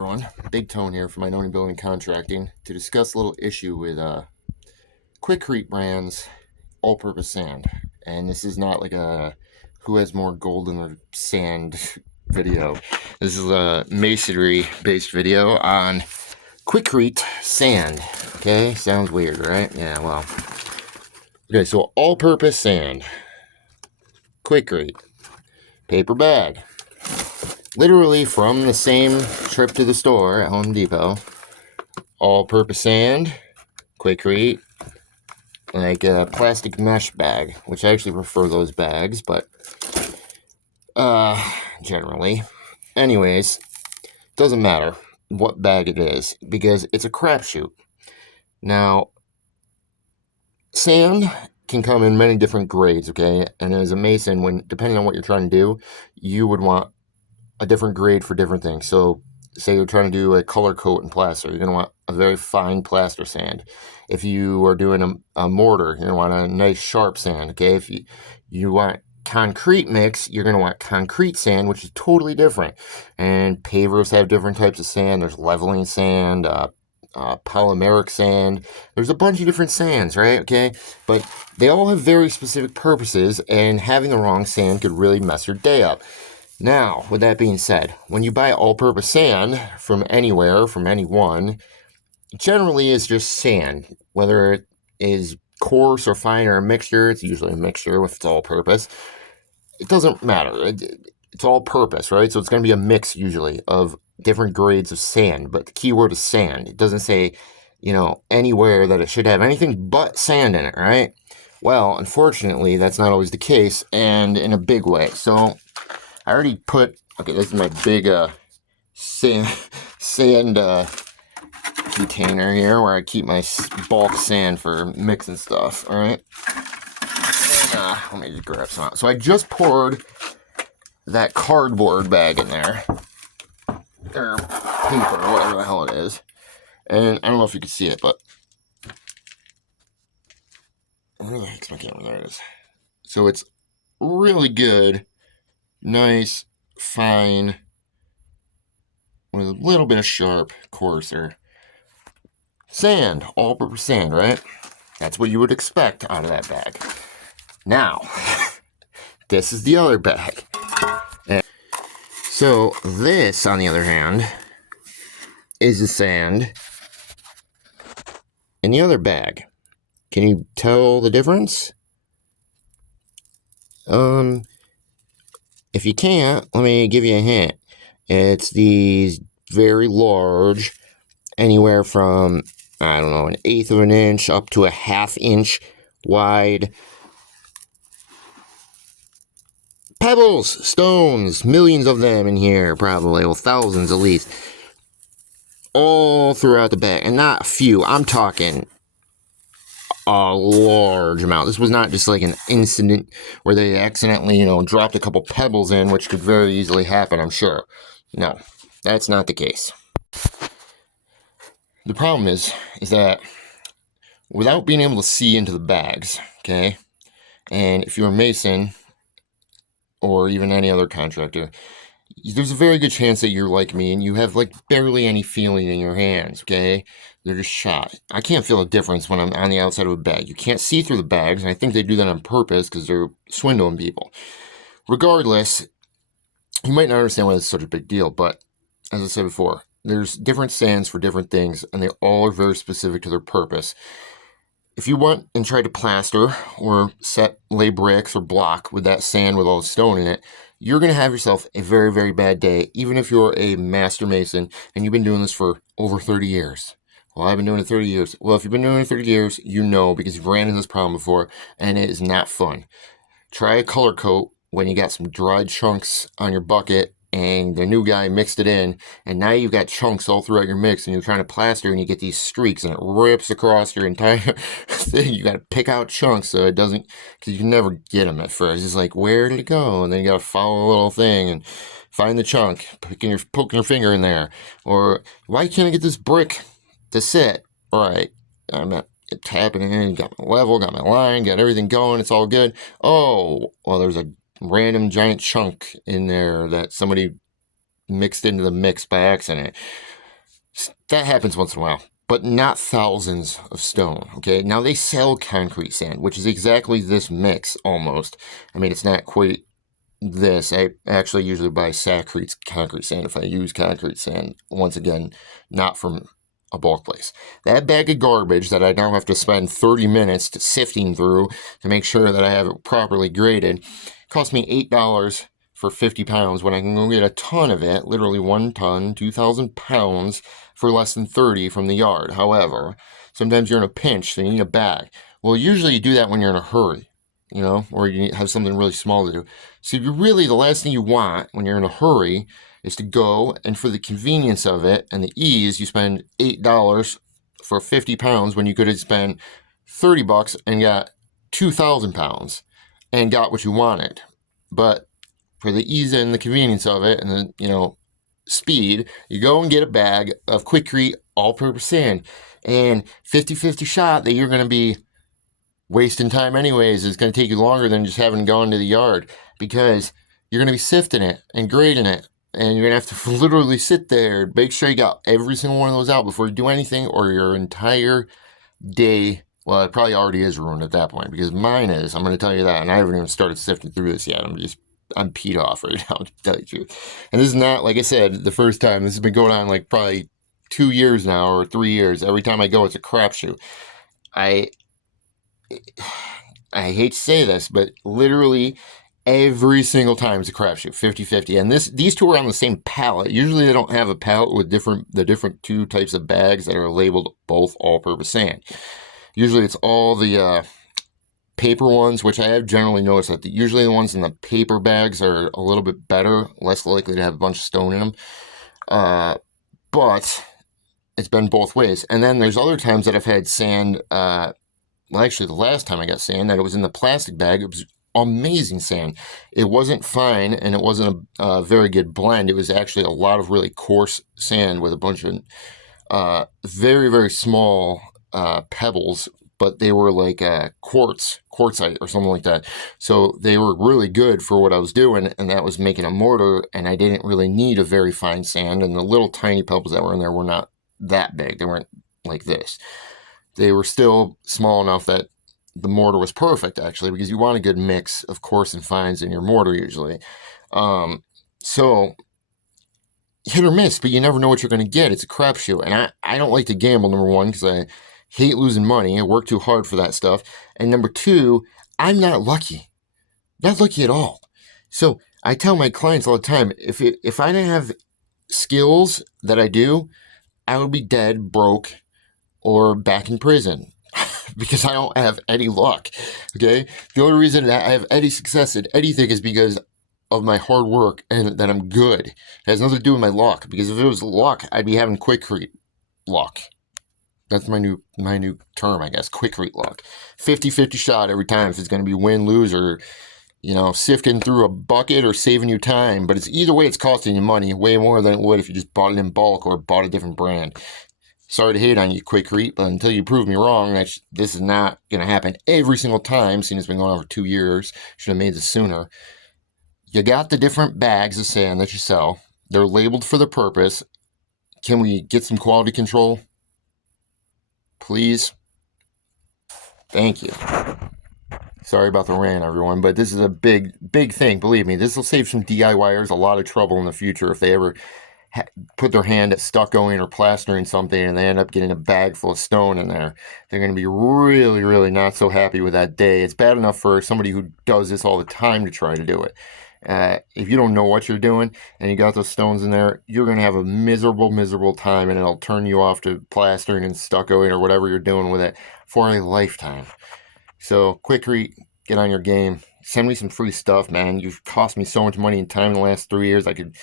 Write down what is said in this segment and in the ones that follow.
Everyone, Big Tone here from Agony Building Contracting to discuss a little issue with Quikrete brand's all-purpose sand. And this is not like a who has more gold in their sand video. This is a masonry-based video on Quikrete sand. Okay, sounds weird, right? Yeah, well. Okay, so all-purpose sand, Quikrete, paper bag. Literally from the same trip to the store at Home Depot. All-purpose sand, Quikrete, like a plastic mesh bag, which I actually prefer those bags, but generally. Anyways, doesn't matter what bag it is because it's a crapshoot. Now, sand can come in many different grades, okay? And as a mason, when depending on what you're trying to do, you would want a different grade for different things. So say you're trying to do a color coat and plaster, you're going to want a very fine plaster sand. If you are doing a mortar, you're going to want a nice sharp sand, okay? If you want concrete mix, you're going to want concrete sand, which is totally different. And pavers have different types of sand. There's leveling sand, polymeric sand. There's a bunch of different sands, right? Okay, but they all have very specific purposes, and having the wrong sand could really mess your day up. Now, with that being said, when you buy all-purpose sand from anywhere, from anyone, generally it's just sand. Whether it is coarse or fine or a mixture, it's usually a mixture if it's all-purpose. It doesn't matter. It's all-purpose, right? So it's going to be a mix usually of different grades of sand, but the key word is sand. It doesn't say, anywhere that it should have anything but sand in it, right? Well, unfortunately, that's not always the case, and in a big way. So I already put, okay, this is my big sand container here where I keep my bulk sand for mixing stuff, all right? And, let me just grab some out. So I just poured that cardboard bag in there, or paper, or whatever the hell it is. And I don't know if you can see it, but where the heck's my camera? There it is. So it's really good. Nice, fine, with a little bit of sharp, coarser sand, all-purpose sand, right? That's what you would expect out of that bag. Now, this is the other bag. And so this, on the other hand, is the sand in the other bag. Can you tell the difference? If you can't, let me give you a hint. It's these very large, anywhere from, I don't know, 1/8 of an inch up to a 1/2 inch wide pebbles, stones, millions of them in here, probably, well, thousands at least, all throughout the bag, and not a few. I'm talking a large amount. This was not just like an incident where they accidentally, dropped a couple pebbles in, which could very easily happen, I'm sure. No, that's not the case. The problem is that without being able to see into the bags, okay, and if you're a mason or even any other contractor, there's a very good chance that you're like me and you have like barely any feeling in your hands, okay? They're just shot. I can't feel a difference when I'm on the outside of a bag. You can't see through the bags, and I think they do that on purpose because they're swindling people. Regardless, you might not understand why it's such a big deal, but as I said before, there's different sands for different things, and they all are very specific to their purpose. If you want and try to plaster or lay bricks or block with that sand with all the stone in it, you're going to have yourself a very, very bad day, even if you're a master mason and you've been doing this for over 30 years. Well, I've been doing it 30 years. Well, if you've been doing it 30 years, you know, because you've ran into this problem before, and it is not fun. Try a color coat when you got some dried chunks on your bucket and the new guy mixed it in, and now you've got chunks all throughout your mix, and you're trying to plaster, and you get these streaks, and it rips across your entire thing. You got to pick out chunks so it doesn't, because you can never get them at first. It's like, where did it go? And then you got to follow a little thing and find the chunk, poking your finger in there. Or, why can't I get this brick to sit right? I'm not tapping it in, got my level, got my line, got everything going, it's all good. Oh, well, there's a random giant chunk in there that somebody mixed into the mix by accident. That happens once in a while, but not thousands of stone, okay? Now, they sell concrete sand, which is exactly this mix, almost. I mean, it's not quite this. I actually usually buy Sacrete's concrete sand if I use concrete sand. Once again, not from a bulk place. That bag of garbage that I now have to spend 30 minutes sifting through to make sure that I have it properly graded cost me $8 for 50 pounds when I can go get a ton of it, literally 1 ton, 2,000 pounds, for less than 30 from the yard. However, sometimes you're in a pinch, so you need a bag. Well, usually you do that when you're in a hurry, you know, or you have something really small to do. So you really, the last thing you want when you're in a hurry is to go, and for the convenience of it and the ease, you spend $8 for 50 pounds when you could have spent $30 and got 2,000 pounds and got what you wanted. But for the ease and the convenience of it and the, you know, speed, you go and get a bag of Quikrete all-purpose sand, and 50-50 shot that you're going to be wasting time anyways. It's going to take you longer than just having gone to the yard, because you're going to be sifting it and grading it, and you're going to have to literally sit there, make sure you got every single one of those out before you do anything, or your entire day, well, it probably already is ruined at that point, because mine is, I'm going to tell you that, and I haven't even started sifting through this yet. I'm peed off right now, to tell you the truth. And this is not, like I said, the first time. This has been going on like probably 2 years now, or 3 years. Every time I go, it's a crapshoot. I hate to say this, but literally every single time it's a crapshoot, 50-50. And these two are on the same pallet. Usually they don't have a pallet with the different two types of bags that are labeled both all-purpose sand. Usually it's all the paper ones, which I have generally noticed that usually the ones in the paper bags are a little bit better, less likely to have a bunch of stone in them. But it's been both ways. And then there's other times that I've had sand, well, actually the last time I got sand, that it was in the plastic bag. It was amazing sand. It wasn't fine, and it wasn't a very good blend. It was actually a lot of really coarse sand with a bunch of very, very small pebbles, but they were like quartzite or something like that. So they were really good for what I was doing, and that was making a mortar, and I didn't really need a very fine sand, and the little tiny pebbles that were in there were not that big. They weren't like this. They were still small enough that the mortar was perfect, actually, because you want a good mix of coarse and fines in your mortar usually. So hit or miss, but you never know what you're going to get. It's a crapshoot, and I don't like to gamble, number one, because I hate losing money. I work too hard for that stuff. And number two, I'm not lucky. Not lucky at all. So I tell my clients all the time, if I didn't have skills that I do, I would be dead, broke, or back in prison. Because I don't have any luck. Okay? The only reason that I have any success in anything is because of my hard work and that I'm good. It has nothing to do with my luck. Because if it was luck, I'd be having Quikrete luck. That's my new term, I guess. Quikrete luck. 50-50 shot every time if it's going to be win, lose, or, you know, sifting through a bucket or saving you time. But it's either way, it's costing you money way more than it would if you just bought it in bulk or bought a different brand. Sorry to hate on you, Quikrete, but until you prove me wrong, this is not going to happen every single time, seeing it's been going on for 2 years. Should have made this sooner. You got the different bags of sand that you sell. They're labeled for the purpose. Can we get some quality control? Please? Thank you. Sorry about the rant, everyone, but this is a big, big thing. Believe me, this will save some DIYers a lot of trouble in the future if they ever put their hand at stuccoing or plastering something and they end up getting a bag full of stone in there. They're going to be really, really not so happy with that day. It's bad enough for somebody who does this all the time to try to do it. If you don't know what you're doing and you got those stones in there, you're going to have a miserable, miserable time, and it'll turn you off to plastering and stuccoing or whatever you're doing with it for a lifetime. So, Quikrete, get on your game. Send me some free stuff, man. You've cost me so much money and time in the last 3 years. I could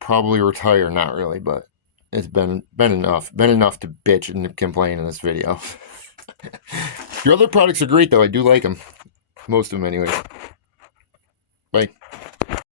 probably retire. Not really, but it's been enough to bitch and complain in this video. Your other products are great, though. I do like them, most of them anyway.